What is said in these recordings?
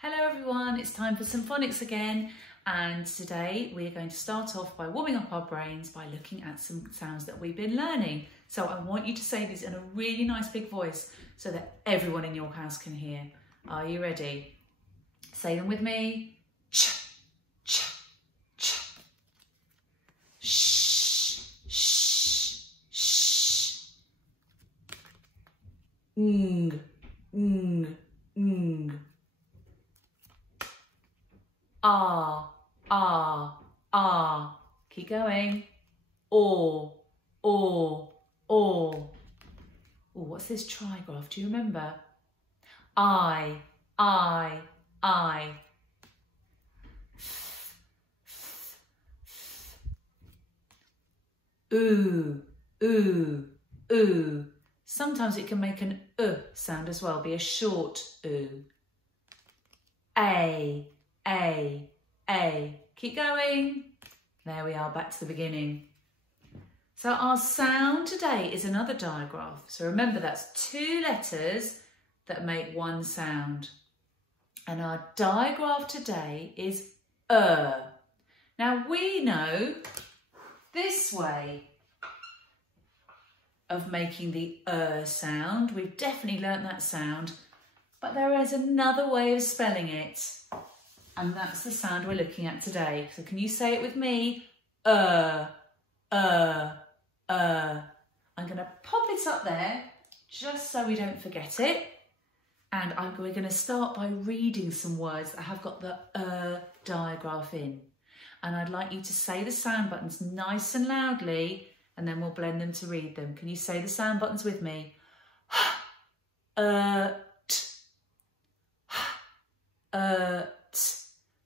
Hello everyone, it's time for some phonics again, and today we're going to start off by warming up our brains by looking at some sounds that we've been learning. So I want you to say these in a really nice big voice so that everyone in your house can hear. Are you ready? Say them with me. Ch, ch, ch. Shh, shh, shh. Ng, ng, ng. Ah, ah, ah. Keep going. Or. Oh, what's this trigraph? Do you remember? I. Ooh. Sometimes it can make an sound as well, be a short ooh. A. Keep going. There we are, back to the beginning. So our sound today is another digraph. So remember, that's two letters that make one sound. And our digraph today is Now we know this way of making the sound. We've definitely learnt that sound, but there is another way of spelling it. And that's the sound we're looking at today. So can you say it with me? I'm going to pop it up there just so we don't forget it. And we're going to start by reading some words that have got the digraph in. And I'd like you to say the sound buttons nice and loudly, and then we'll blend them to read them. Can you say the sound buttons with me?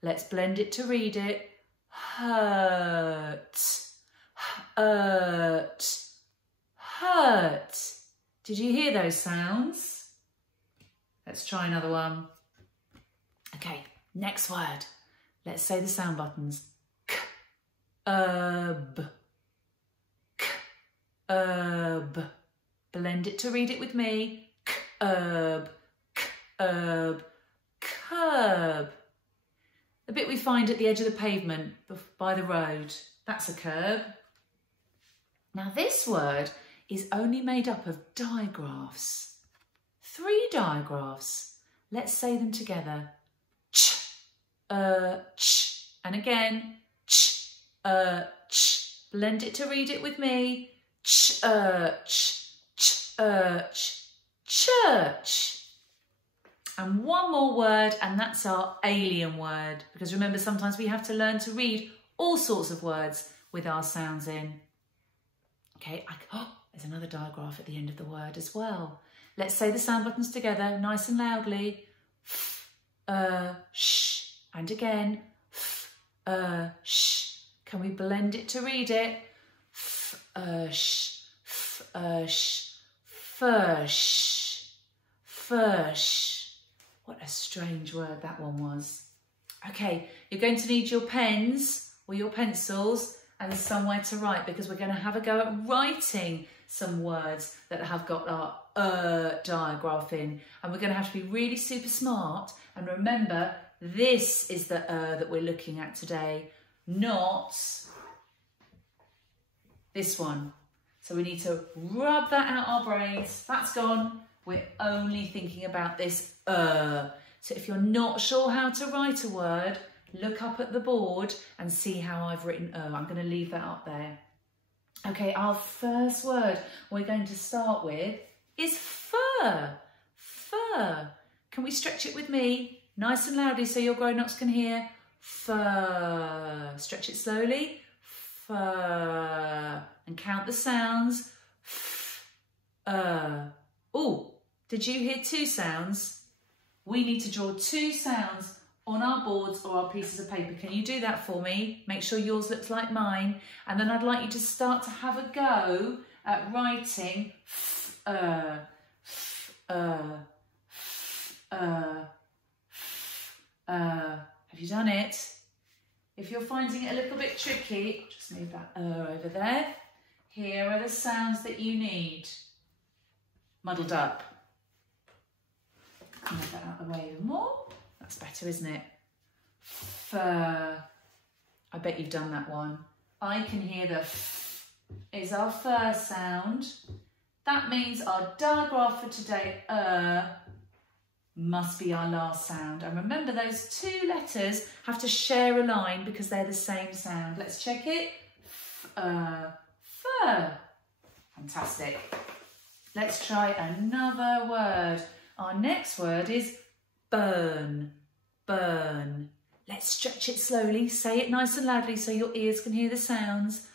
Let's blend it to read it. Hurt. Did you hear those sounds? Let's try another one. Okay, next word. Let's say the sound buttons. Curb. Blend it to read it with me. Curb. Curb. The bit we find at the edge of the pavement by the road. That's a curb. Now this word is only made up of digraphs. 3 digraphs. Let's say them together. Ch, ch. And again, ch, ch. Blend it to read it with me. Church, church, church. And one more word, and that's our alien word. Because remember, sometimes we have to learn to read all sorts of words with our sounds in. Okay, there's another digraph at the end of the word as well. Let's say the sound buttons together, nice and loudly. Sh. And again, sh. Can we blend it to read it? Sh, firsh, firsh. What a strange word that one was. Okay, you're going to need your pens or your pencils and somewhere to write, because we're going to have a go at writing some words that have got our digraph in. And we're going to have to be really super smart. And remember, this is the that we're looking at today, not this one. So we need to rub that out our brains. That's gone. We're only thinking about this So if you're not sure how to write a word, look up at the board and see how I've written I'm going to leave that up there. Okay, our first word we're going to start with is fur. Fur. Can we stretch it with me? Nice and loudly so your grown-ups can hear. Fur. Stretch it slowly. Fur. And count the sounds. Oh, did you hear 2 sounds? We need to draw 2 sounds on our boards or our pieces of paper. Can you do that for me? Make sure yours looks like mine. And then I'd like you to start to have a go at writing Have you done it? If you're finding it a little bit tricky, just move that over there. Here are the sounds that you need. Muddled up. Move that out of the way even more. That's better, isn't it? Fur. I bet you've done that one. I can hear the f is our first sound. That means our digraph for today, must be our last sound. And remember, those two letters have to share a line because they're the same sound. Let's check it. Fur. Fantastic. Let's try another word. Our next word is burn. Burn. Let's stretch it slowly. Say it nice and loudly so your ears can hear the sounds.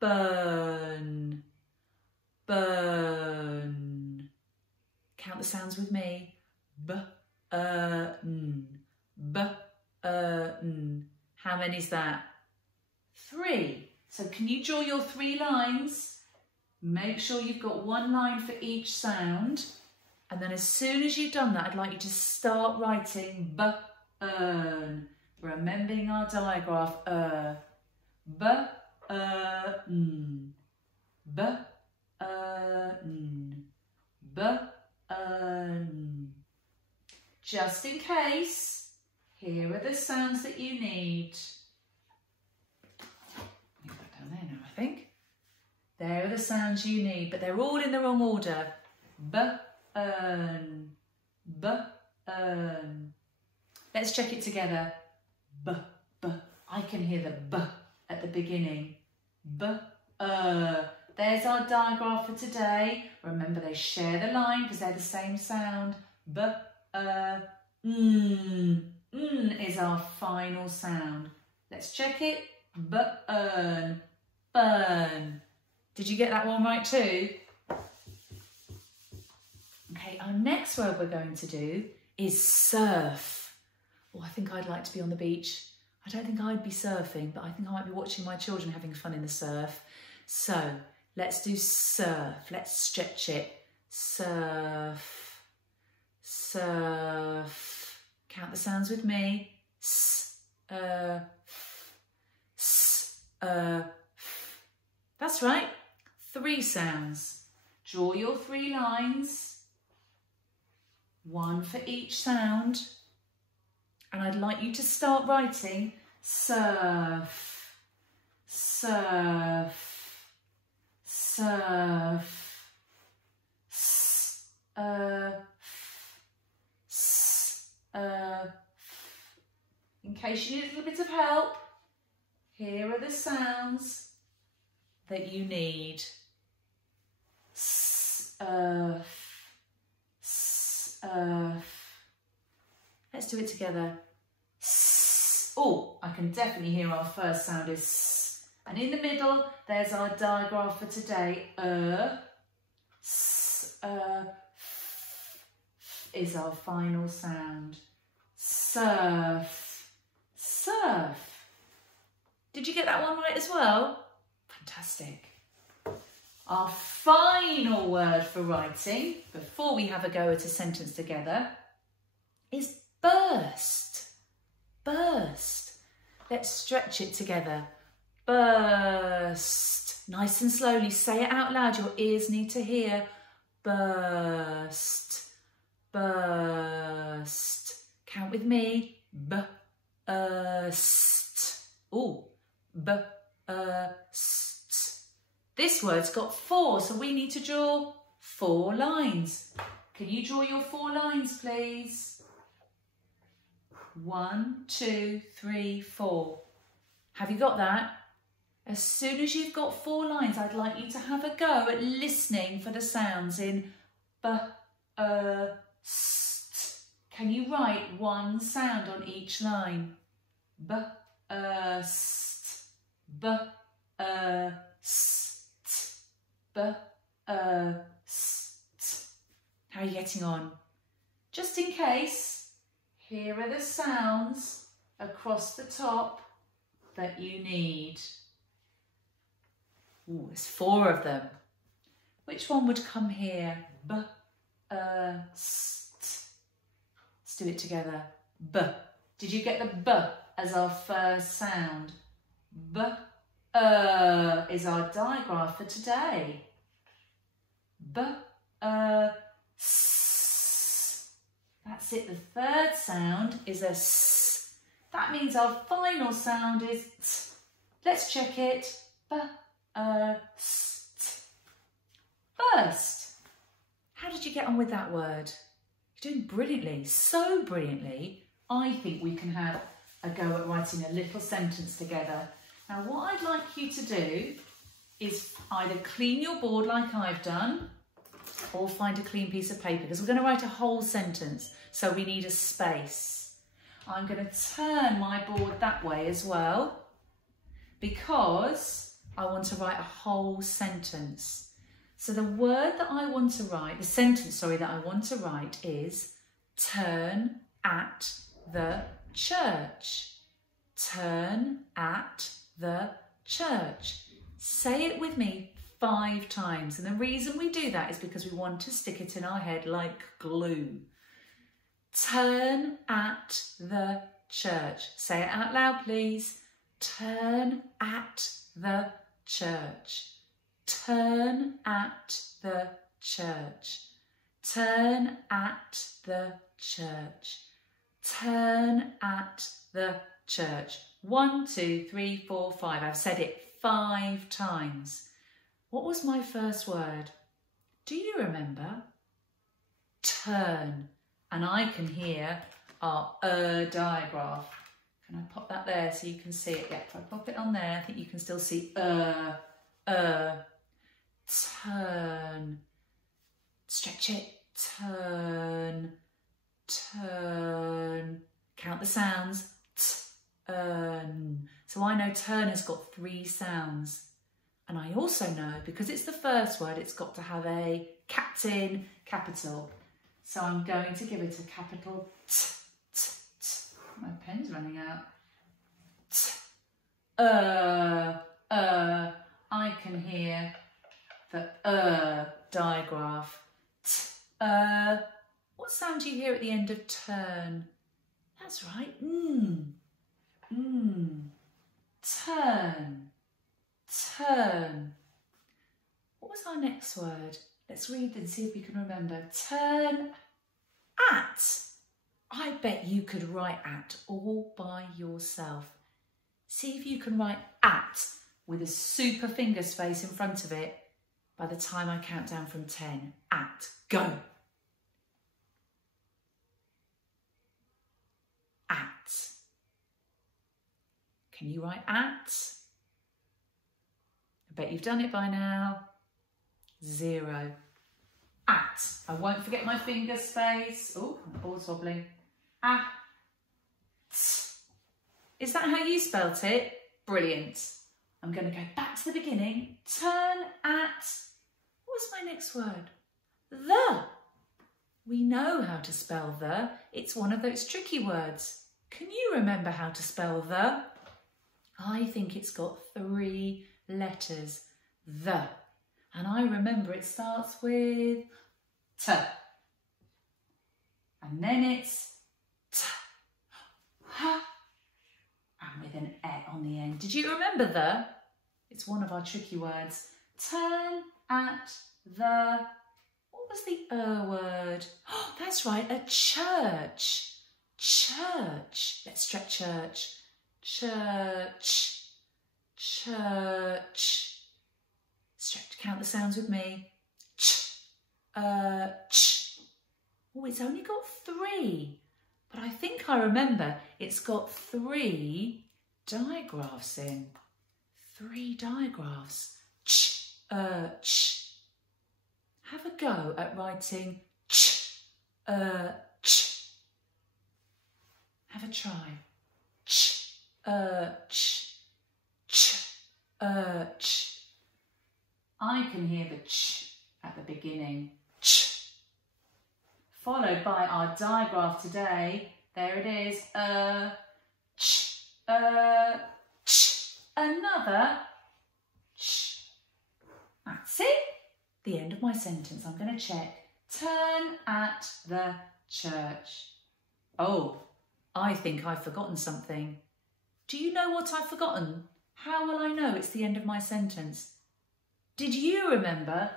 Burn. Burn. Count the sounds with me. B-n. B-n. How many is that? 3. So can you draw your 3 lines? Make sure you've got 1 line for each sound. And then as soon as you've done that, I'd like you to start writing b-n. Remembering our digraph, b-n. B-n. B-n. Just in case, here are the sounds that you need. Leave that down there now, I think. There are the sounds you need, but they're all in the wrong order. B-n. B-n. Let's check it together. B, B. I can hear the B at the beginning. B, There's our digraph for today. Remember, they share the line because they're the same sound. B, n. N is our final sound. Let's check it. B-n. Burn. Did you get that one right too? Okay, our next word we're going to do is surf. Oh, I think I'd like to be on the beach. I don't think I'd be surfing, but I think I might be watching my children having fun in the surf. So let's do surf. Let's stretch it. Surf. Surf. Count the sounds with me. S, f, s, f. That's right. 3 sounds. Draw your 3 lines. 1 for each sound. And I'd like you to start writing surf, surf, surf, In case you need a little bit of help, here are the sounds that you need. Surf, surf. Let's do it together. S. Oh, I can definitely hear our first sound is S. And in the middle, there's our digraph for today. S, f is our final sound. Surf, surf. Did you get that one right as well? Fantastic. Our final word for writing, before we have a go at a sentence together, is burst. Burst. Let's stretch it together. Burst. Nice and slowly. Say it out loud. Your ears need to hear. Burst. Burst. Count with me. Burst. Ooh. Burst. This word's got 4, so we need to draw 4 lines. Can you draw your 4 lines, please? 1, 2, 3, 4. Have you got that? As soon as you've got 4 lines, I'd like you to have a go at listening for the sounds in b, st. Can you write 1 sound on each line? B, st, b, st, b, st. How are you getting on? Just in case, here are the sounds across the top that you need. Ooh, there's 4 of them. Which one would come here? B, st. Let's do it together. B. Did you get the B as our first sound? B, is our digraph for today. B, s. That's it. The third sound is a S. That means our final sound is T. Let's check it. Burst. Burst. How did you get on with that word? You're doing brilliantly, so brilliantly. I think we can have a go at writing a little sentence together. Now, what I'd like you to do is either clean your board like I've done or find a clean piece of paper, because we're going to write a whole sentence, so we need a space. I'm going to turn my board that way as well because I want to write a whole sentence. So the word that I want to write, the sentence, sorry, that I want to write is turn at the church. Turn at the church. Say it with me 5 times. And the reason we do that is because we want to stick it in our head like glue. Turn at the church. Say it out loud, please. Turn at the church. Turn at the church. Turn at the church. Turn at the church. 1, 2, 3, 4, 5. I've said it 5 times. What was my first word? Do you remember? Turn. And I can hear our digraph. Can I pop that there so you can see it? Yeah, if I pop it on there, I think you can still see turn. Stretch it. Turn. Turn. Count the sounds. Turn. So I know turn has got 3 sounds. And I also know, because it's the first word, it's got to have a captain capital. So I'm going to give it a capital T, T, T. My pen's running out. T. I can hear the digraph. T. What sound do you hear at the end of turn? That's right. Turn. Turn. What was our next word? Let's read and see if we can remember. Turn at. I bet you could write at all by yourself. See if you can write at with a super finger space in front of it by the time I count down from 10. At. Go. At. Can you write at? I bet you've done it by now. 0. At. I won't forget my finger space. Oh, my board's wobbling. At. Is that how you spelt it? Brilliant. I'm going to go back to the beginning. Turn at. What was my next word? The. We know how to spell the. It's one of those tricky words. Can you remember how to spell the? I think it's got 3 letters. The. And I remember it starts with T. And then it's T. H. And with an E on the end. Did you remember the? It's one of our tricky words. Turn at the... What was the word? Oh, that's right, a church. Church. Let's stretch church. Church. Church. Stretch, count the sounds with me. Ch. Ch. Oh, it's only got 3. But I think I remember it's got 3 digraphs in. 3 digraphs. Ch. Ch. Have a go at writing ch. Ch. Have a try. Ch. Ch. Ch. Ch. I can hear the ch at the beginning. Ch. Followed by our digraph today. There it is. Ch. Ch. Another ch. That's it. The end of my sentence. I'm going to check. Turn at the church. Oh, I think I've forgotten something. Do you know what I've forgotten? How will I know it's the end of my sentence? Did you remember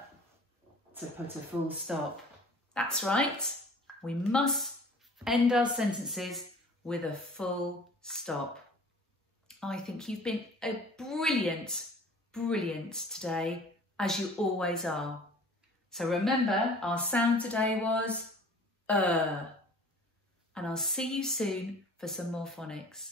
to put a full stop? That's right. We must end our sentences with a full stop. I think you've been a brilliant today, as you always are. So remember, our sound today was and I'll see you soon for some more phonics.